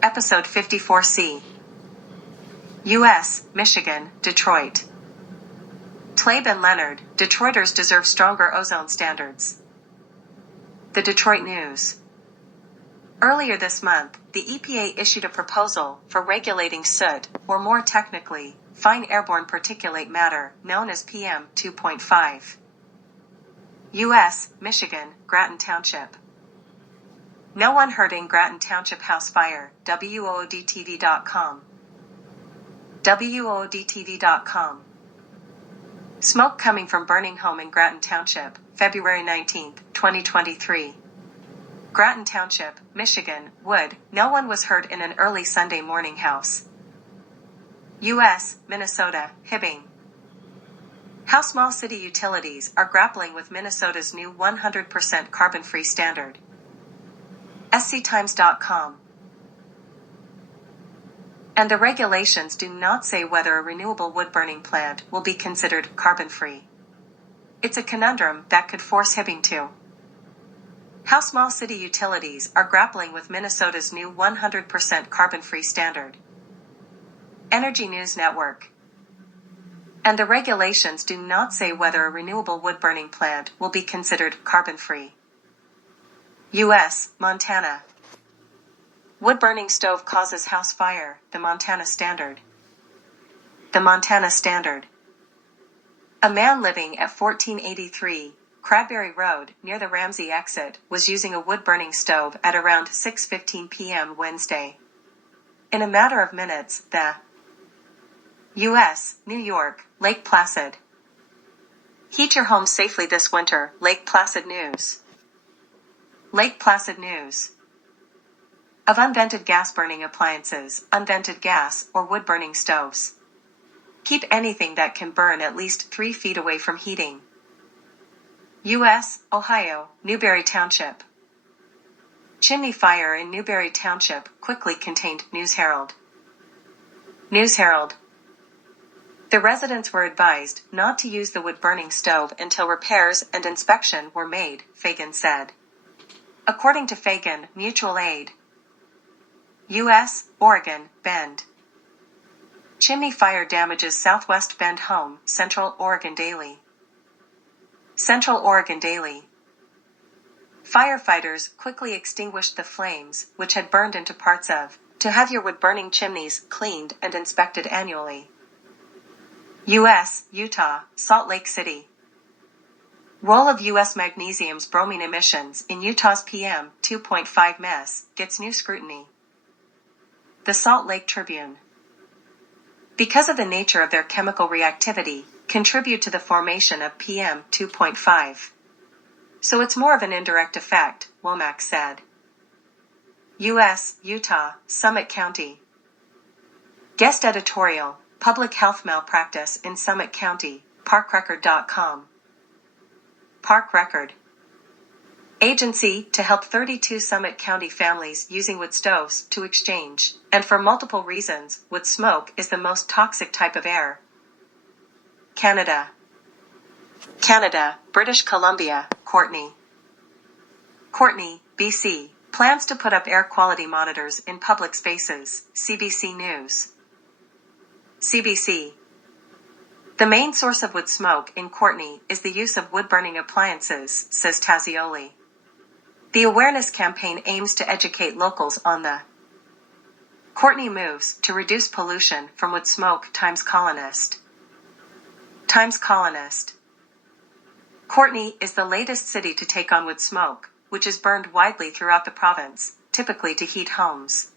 Episode 54C. U.S., Michigan, Detroit. Tlaib and Leonard, Detroiters deserve stronger ozone standards. The Detroit News. Earlier this month, the EPA issued a proposal for regulating soot, or more technically, fine airborne particulate matter, known as PM 2.5. U.S., Michigan, Grattan Township. No one hurt in Grattan Township house fire, WOODTV.com. WOODTV.com. Smoke coming from burning home in Grattan Township, February 19, 2023. Grattan Township, Michigan, wood, no one was hurt in an early Sunday morning house. U.S., Minnesota, Hibbing. How small city utilities are grappling with Minnesota's new 100% carbon-free standard. SCTimes.com. And the regulations do not say whether a renewable wood-burning plant will be considered carbon-free. It's a conundrum that could force Hibbing to. How small city utilities are grappling with Minnesota's new 100% carbon-free standard. Energy News Network. And the regulations do not say whether a renewable wood-burning plant will be considered carbon-free. U.S., Montana. Wood-burning stove causes house fire, the Montana Standard. The Montana Standard. A man living at 1483 Cradberry Road, near the Ramsey exit, was using a wood-burning stove at around 6:15 p.m. Wednesday. In a matter of minutes, the U.S., New York, Lake Placid. Heat your home safely this winter, Lake Placid News. Lake Placid News. Of unvented gas-burning appliances, unvented gas, or wood-burning stoves. Keep anything that can burn at least 3 feet away from heating. U.S., Ohio, Newberry Township. Chimney fire in Newberry Township quickly contained News Herald. News Herald. The residents were advised not to use the wood-burning stove until repairs and inspection were made, Fagan said. According to Fagan, Mutual Aid. U.S., Oregon, Bend. Chimney fire damages Southwest Bend home, Central Oregon Daily. Central Oregon Daily. Firefighters quickly extinguished the flames, which had burned into parts of, to have your wood-burning chimneys cleaned and inspected annually. U.S., Utah, Salt Lake City. Role of U.S. magnesium's bromine emissions in Utah's PM 2.5 mess gets new scrutiny. The Salt Lake Tribune. Because of the nature of their chemical reactivity, contribute to the formation of PM 2.5. So it's more of an indirect effect, Womack said. U.S., Utah, Summit County. Guest editorial, Public Health Malpractice in Summit County, ParkRecord.com. Park Record. Agency to help 32 Summit County families using wood stoves to exchange, and for multiple reasons, wood smoke is the most toxic type of air. Canada. Canada, British Columbia, Courtney. Courtney, BC, plans to put up air quality monitors in public spaces, CBC News. CBC. The main source of wood smoke in Courtney is the use of wood-burning appliances, says Tazioli. The awareness campaign aims to educate locals on the Courtney moves to reduce pollution from wood smoke. Times Colonist. Times Colonist. Courtney is the latest city to take on wood smoke, which is burned widely throughout the province, typically to heat homes.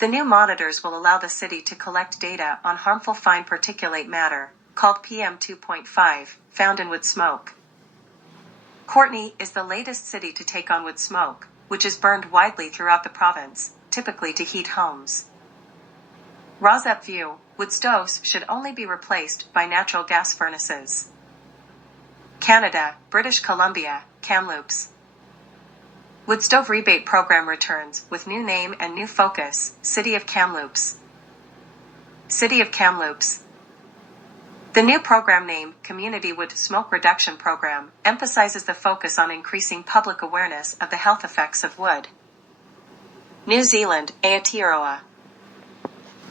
The new monitors will allow the city to collect data on harmful fine particulate matter, called PM 2.5, found in wood smoke. Courtney is the latest city to take on wood smoke, which is burned widely throughout the province, typically to heat homes. Razep View, wood stoves should only be replaced by natural gas furnaces. Canada, British Columbia, Kamloops. Wood stove rebate program returns with new name and new focus, City of Kamloops. City of Kamloops. The new program name, Community Wood Smoke Reduction Program, emphasizes the focus on increasing public awareness of the health effects of wood. New Zealand, Aotearoa.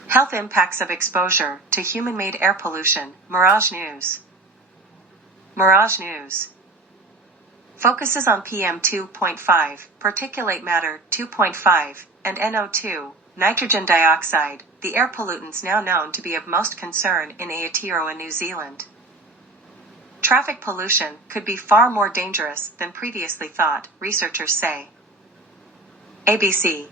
Health impacts of exposure to human-made air pollution, Mirage News. Mirage News focuses on PM 2.5, particulate matter 2.5, and NO2, nitrogen dioxide, the air pollutants now known to be of most concern in Aotearoa, New Zealand. Traffic pollution could be far more dangerous than previously thought, researchers say. ABC.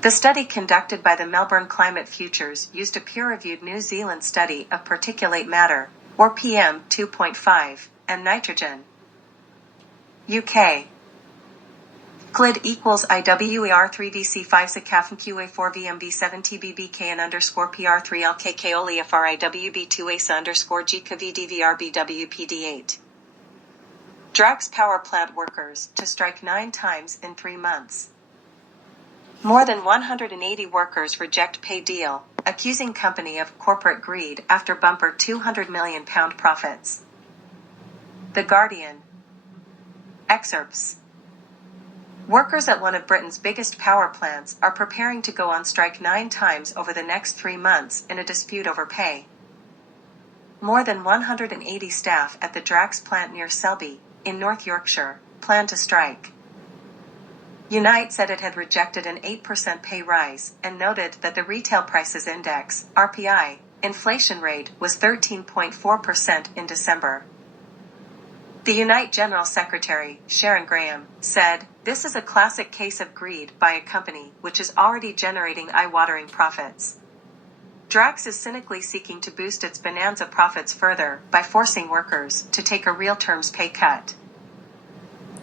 The study conducted by the Melbourne Climate Futures used a peer-reviewed New Zealand study of particulate matter, or PM 2.5, and nitrogen. UK. CLID equals IWER3VC5 SACAFNQA4VMB7TBBKN_PR3LKK OLIFRIWB2ASA_GKVDVRBWPD8. Drax power plant workers to strike 9 times in 3 months. More than 180 workers reject pay deal, accusing company of corporate greed after bumper £200 million profits. The Guardian. Excerpts. Workers at one of Britain's biggest power plants are preparing to go on strike 9 times over the next 3 months in a dispute over pay. More than 180 staff at the Drax plant near Selby, in North Yorkshire, plan to strike. Unite said it had rejected an 8% pay rise and noted that the Retail Prices Index, RPI, inflation rate was 13.4% in December. The Unite General Secretary, Sharon Graham, said, "This is a classic case of greed by a company which is already generating eye-watering profits. Drax is cynically seeking to boost its bonanza profits further by forcing workers to take a real terms pay cut."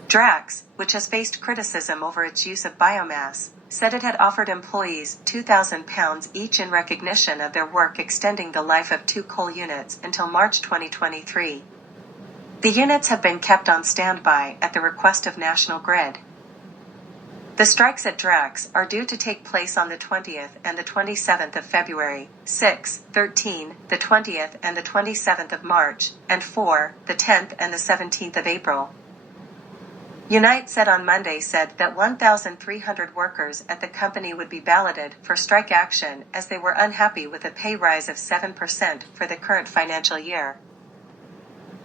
Drax, which has faced criticism over its use of biomass, said it had offered employees £2,000 each in recognition of their work extending the life of 2 coal units until March 2023. The units have been kept on standby at the request of National Grid. The strikes at Drax are due to take place on the 20th and the 27th of February, 6, 13, the 20th and the 27th of March, and 4, the 10th and the 17th of April. Unite said on Monday that 1,300 workers at the company would be balloted for strike action as they were unhappy with a pay rise of 7% for the current financial year.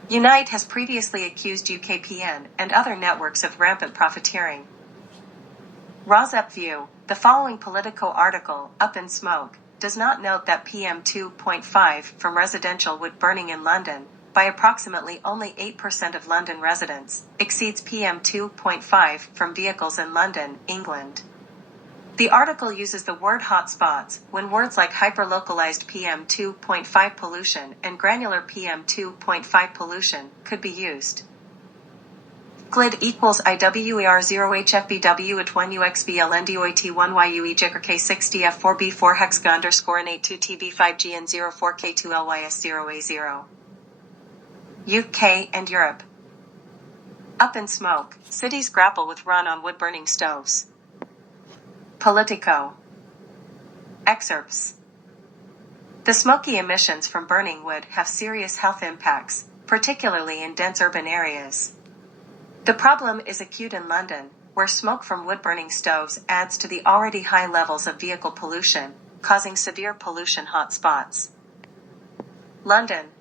Unite has previously accused UKPN and other networks of rampant profiteering. Ros Up View, the following Politico article, Up in Smoke, does not note that PM 2.5 from residential wood burning in London, by approximately only 8% of London residents, exceeds PM 2.5 from vehicles in London, England. The article uses the word hotspots when words like hyperlocalized PM 2.5 pollution and granular PM 2.5 pollution could be used. CLID equals IWER0HFBW@1UXBLNDOAT1YUE JIGRK6DF4B4 Hex_N8 2TB5GN04K2LYS0A0. UK and Europe. Up in Smoke, cities grapple with run on wood-burning stoves. Politico. Excerpts. The smoky emissions from burning wood have serious health impacts, particularly in dense urban areas. The problem is acute in London, where smoke from wood-burning stoves adds to the already high levels of vehicle pollution, causing severe pollution hotspots. London.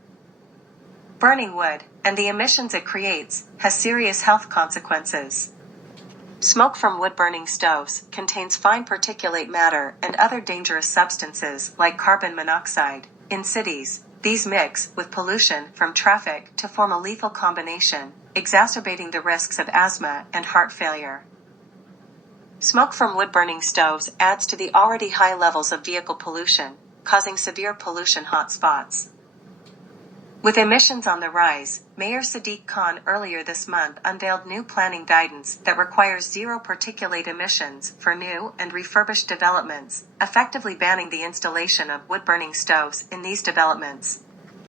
Burning wood, and the emissions it creates, has serious health consequences. Smoke from wood-burning stoves contains fine particulate matter and other dangerous substances like carbon monoxide. In cities, these mix with pollution from traffic to form a lethal combination, exacerbating the risks of asthma and heart failure. Smoke from wood-burning stoves adds to the already high levels of vehicle pollution, causing severe pollution hotspots. With emissions on the rise, Mayor Sadiq Khan earlier this month unveiled new planning guidance that requires zero particulate emissions for new and refurbished developments, effectively banning the installation of wood-burning stoves in these developments.